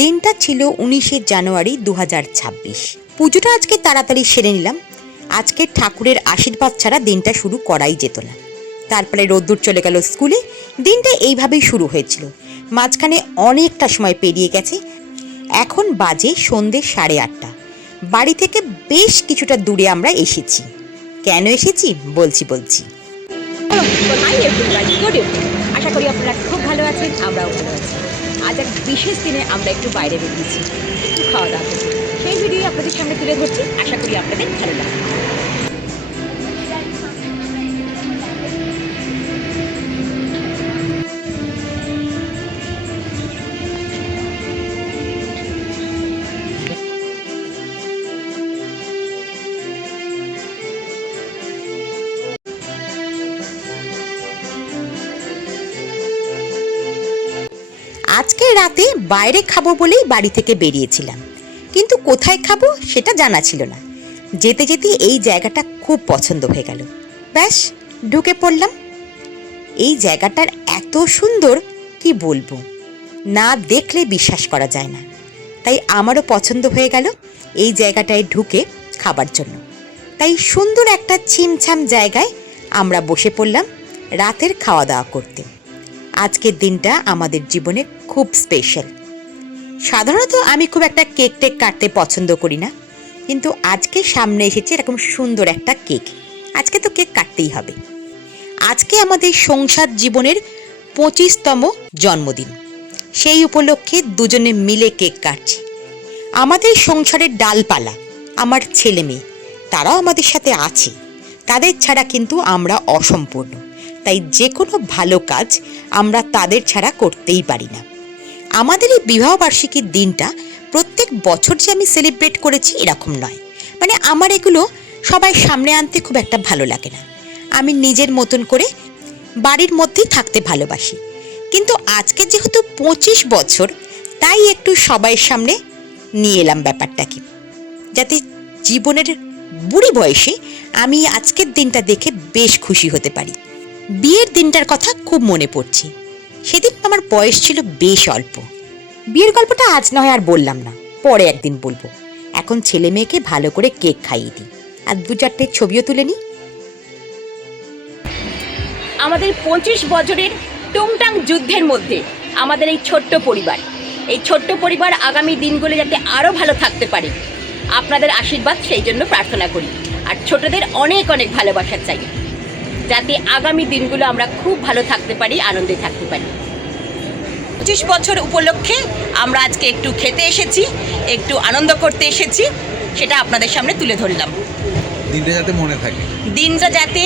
দিনটা ছিল 19শে জানুয়ারি 2026। পুজোটা আজকে তাড়াতাড়ি সেরে নিলাম। আজকে ঠাকুরের আশীর্বাদ ছাড়া দিনটা শুরু করাই যেত না। তারপরে রোদ্দুর চলে গেল স্কুলে। দিনটা এইভাবেই শুরু হয়েছিল। মাঝখানে অনেকটা সময় পেরিয়ে গেছে। এখন বাজে সন্ধ্যে 8:30। বাড়ি থেকে বেশ কিছুটা দূরে আমরা এসেছি। কেন এসেছি বলছি। আশা করি আপনারা খুব ভালো আছেন, আমরাও ভালো আছি। আজ এক বিশেষ দিনে আমরা একটু বাইরে বেরিয়েছি, একটু খাওয়া দাওয়া করছি। সেই ভিডিও আপনাদের সামনে তুলে ধরছি, আশা করি আপনাদের ভালো লাগবে। আজকে রাতে বাইরে খাবো বলেই বাড়ি থেকে বেরিয়েছিলাম, কিন্তু কোথায় খাবো সেটা জানা ছিল না। যেতে যেতে এই জায়গাটা খুব পছন্দ হয়ে গেল। ব্যাস ঢুকে পড়লাম। এই জায়গাটার এত সুন্দর কি বলবো, না দেখলে বিশ্বাস করা যায় না। তাই আমারও পছন্দ হয়ে গেল এই জায়গাটায় ঢুকে খাবার জন্য। তাই সুন্দর একটা ছিমছাম জায়গায় আমরা বসে পড়লাম রাতের খাওয়া দাওয়া করতে। আজকের দিনটা আমাদের জীবনে খুব স্পেশাল। সাধারণত আমি খুব একটা কেক টেক কাটতে পছন্দ করি না, কিন্তু আজকে সামনে এসেছে এরকম সুন্দর একটা কেক। আজকে তো কেক কাটতেই হবে। আজকে আমাদের সংসার জীবনের 25তম জন্মদিন। সেই উপলক্ষে দুজনে মিলে কেক কাটছি। আমাদের সংসারের ডালপালা, আমার ছেলে মেয়ে, তারাও আমাদের সাথে আছে। তাদের ছাড়া কিন্তু আমরা অসম্পূর্ণ। তাই যে কোনো ভালো কাজ আমরা তাদের ছাড়া করতেই পারি না। আমাদের এই বিবাহবার্ষিকীর দিনটা প্রত্যেক বছর যে আমি সেলিব্রেট করেছি এরকম নয়। মানে আমার এগুলো সবাই সামনে আনতে খুব একটা ভালো লাগে না। আমি নিজের মতন করে বাড়ির মধ্যেই থাকতে ভালোবাসি। কিন্তু আজকে যেহেতু 25 বছর, তাই একটু সবাইয়ের সামনে নিয়ে এলাম ব্যাপারটাকে, যাতে জীবনের বুড়ি বয়সে আমি আজকের দিনটা দেখে বেশ খুশি হতে পারি। বিয়ের দিনটার কথা খুব মনে পড়ছে। সেদিন আমার বয়স ছিল বেশ অল্প। বিয়ের গল্পটা আজ নয় আর বললাম না, পরে একদিন বলবো। এখন ছেলে মেয়েকে ভালো করে কেক খাইয়ে দিই আর 2-4টে ছবিও তুলে নিই। আমাদের 25 বছরের টুংটাং যুদ্ধের মধ্যে আমাদের এই ছোট্ট পরিবার আগামী দিনগুলো যাতে আরও ভালো থাকতে পারে, আপনাদের আশীর্বাদ সেই জন্য প্রার্থনা করি। আর ছোটদের অনেক অনেক ভালোবাসা চাই, যাতে আগামী দিনগুলো আমরা খুব ভালো থাকতে পারি, আনন্দে থাকতে পারি। 25 বছর উপলক্ষে আমরা আজকে একটু খেতে এসেছি, একটু আনন্দ করতে এসেছি, সেটা আপনাদের সামনে তুলে ধরলাম। দিনটা যাতে মনে থাকে, দিনটা যাতে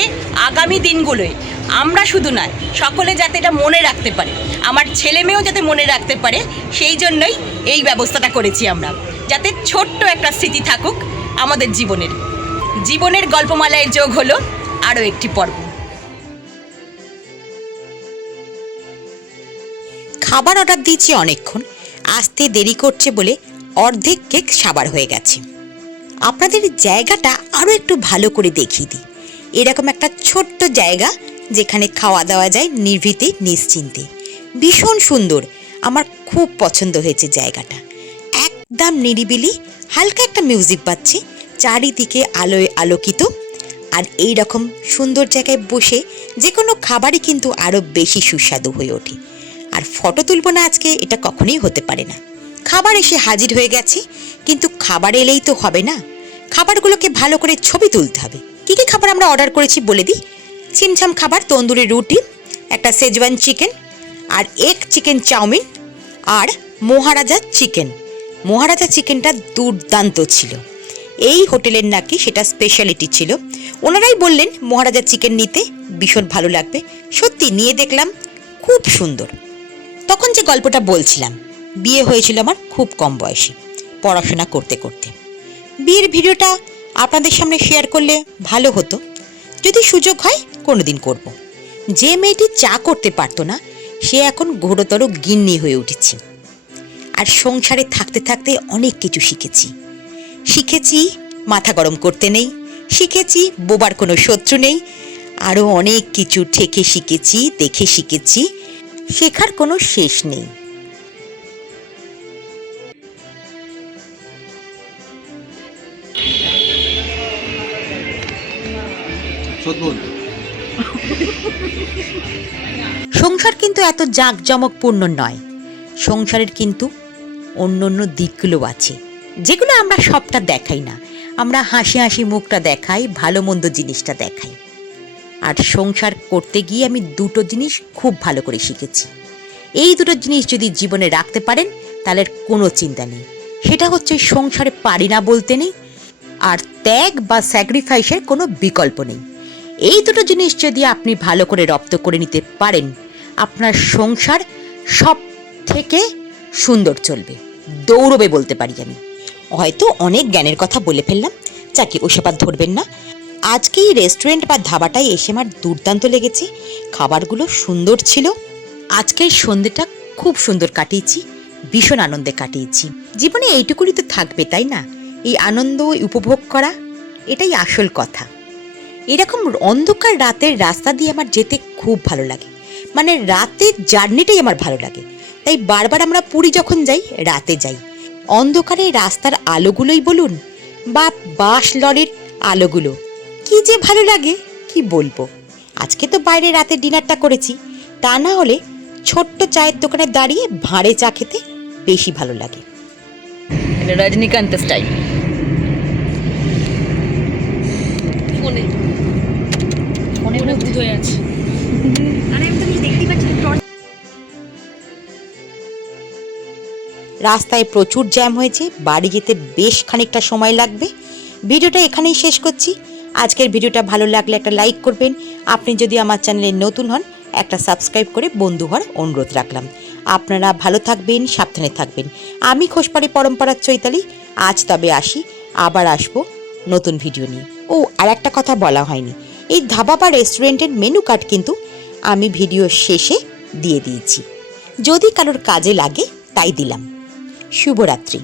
আগামী দিনগুলোয় আমরা শুধু নয়, সকলে যাতে এটা মনে রাখতে পারে, আমার ছেলে মেয়েও যাতে মনে রাখতে পারে, সেই জন্যই এই ব্যবস্থাটা করেছি আমরা, যাতে ছোট্ট একটা স্মৃতি থাকুক আমাদের জীবনের গল্পমালায় যোগ হলো আরও একটি পর্ব। খাবার অর্ডার দিয়েছি অনেকক্ষণ, আসতে দেরি করছে বলে অর্ধেক কেক সাবার হয়ে গেছে। আপনাদের জায়গাটা আরও একটু ভালো করে দেখিয়ে দিই। এরকম একটা ছোট্ট জায়গা যেখানে খাওয়া দাওয়া যায় নির্ভীতে নিশ্চিন্তে। ভীষণ সুন্দর, আমার খুব পছন্দ হয়েছে জায়গাটা। একদম নিরিবিলি, হালকা একটা মিউজিক বাজছে, চারিদিকে আলোয় আলোকিত। আর এই রকম সুন্দর জায়গায় বসে যে কোনো খাবারই কিন্তু আরও বেশি সুস্বাদু হয়ে ওঠে। আর ফটো তুলব না আজকে, এটা কখনোই হতে পারে না। খাবার এসে হাজির হয়ে গেছে, কিন্তু খাবার এলেই তো হবে না, খাবারগুলোকে ভালো করে ছবি তুলতে হবে। কী কী খাবার আমরা অর্ডার করেছি বলে দিই। ছিমছাম খাবার, তন্দুরি রুটি, একটা শেজওয়ান চিকেন, আর এগ চিকেন চাউমিন, আর মহারাজা চিকেন। মহারাজা চিকেনটা দুর্দান্ত ছিল। এই হোটেলের নাকি সেটা স্পেশালিটি ছিল। ওনারাই বললেন মহারাজা চিকেন নিতে, ভীষণ ভালো লাগবে। সত্যি নিয়ে দেখলাম, খুব সুন্দর। তখন যে গল্পটা বলছিলাম, বিয়ে হয়েছিল আমার খুব কম বয়সে, পড়াশোনা করতে করতে। বিয়ের ভিডিওটা আপনাদের সামনে শেয়ার করলে ভালো হতো, যদি সুযোগ হয় কোনোদিন করব। যে মেয়েটি চা করতে পারতো না, সে এখন ঘোরতর গিন্নি হয়ে উঠেছে। আর সংসারে থাকতে থাকতে অনেক কিছু শিখেছি মাথা গরম করতে নেই, শিখেছি বোবার কোনো শত্রু নেই, আরও অনেক কিছু ঠেকে শিখেছি, দেখে শিখেছি, শেখার কোনো শেষ নেই। সত্যি বলছি। সংসার কিন্তু এত জাঁকজমকপূর্ণ নয়। সংসারের কিন্তু অন্য অন্য দিকগুলো আছে, যেগুলো আমরা সবটা দেখাই না। আমরা হাসি হাসি মুখটা দেখাই, ভালো মন্দ জিনিসটা দেখাই। আর সংসার করতে গিয়ে আমি দুটো জিনিস খুব ভালো করে শিখেছি। এই দুটো জিনিস যদি জীবনে রাখতে পারেন তাহলে কোনো চিন্তা নেই। সেটা হচ্ছে সংসারে পারি না বলতে নেই, আর ত্যাগ বা স্যাক্রিফাইসের কোনো বিকল্প নেই। এই দুটো জিনিস যদি আপনি ভালো করে রপ্ত করে নিতে পারেন, আপনার সংসার সব থেকে সুন্দর চলবে, দৌড়বে বলতে পারি আমি। হয়তো অনেক জ্ঞানের কথা বলে ফেললাম, যাকে ওসব আর ধরবেন না। আজকে এই রেস্টুরেন্ট বা ধাবাটায় এসে আমার দুর্দান্ত লেগেছে। খাবারগুলো সুন্দর ছিল। আজকের সন্ধ্যেটা খুব সুন্দর কাটিয়েছি, ভীষণ আনন্দে কাটিয়েছি। জীবনে এইটুকুনি তো থাকবে, তাই না? এই আনন্দ উপভোগ করা, এটাই আসল কথা। এরকম অন্ধকার রাতের রাস্তা দিয়ে আমার যেতে খুব ভালো লাগে, মানে রাতের জার্নিটাই আমার ভালো লাগে। তাই বারবার আমরা পুরী যখন যাই রাতে যাই। অন্ধকারে রাস্তার আলোগুলোই বলুন বা বাস লরির আলোগুলো, কি যে ভালো লাগে কি বলবো। আজকে তো বাইরে রাতে ডিনারটা করেছি, তা না হলে ছোট্ট চায়ের দোকানে দাঁড়িয়ে ভাঁড়ে চা খেতে বেশি ভালো লাগে। এটা রজনীকান্ত স্টাইল। ফোনে ভূত হয়ে আছে। রাস্তায় প্রচুর জ্যাম হয়েছে, বাড়ি যেতে বেশ খানিকটা সময় লাগবে। ভিডিওটা এখানেই শেষ করছি। আজকের ভিডিওটা ভালো লাগলে একটা লাইক করবেন। আপনি যদি আমার চ্যানেলে নতুন হন, একটা সাবস্ক্রাইব করে বন্ধু হওয়ার অনুরোধ রাখলাম। আপনারা ভালো থাকবেন, সাবধানে থাকবেন। আমি খোসপাড়ি পরম্পরার চৈতালি। আজ তবে আসি, আবার আসবো নতুন ভিডিও নিয়ে। ও, আর একটা কথা বলা হয়নি, এই ধাবা বা রেস্টুরেন্টের মেনু কার্ড কিন্তু আমি ভিডিও শেষে দিয়ে দিয়েছি। যদি কারোর কাজে লাগে তাই দিলাম। শুভরাত্রি।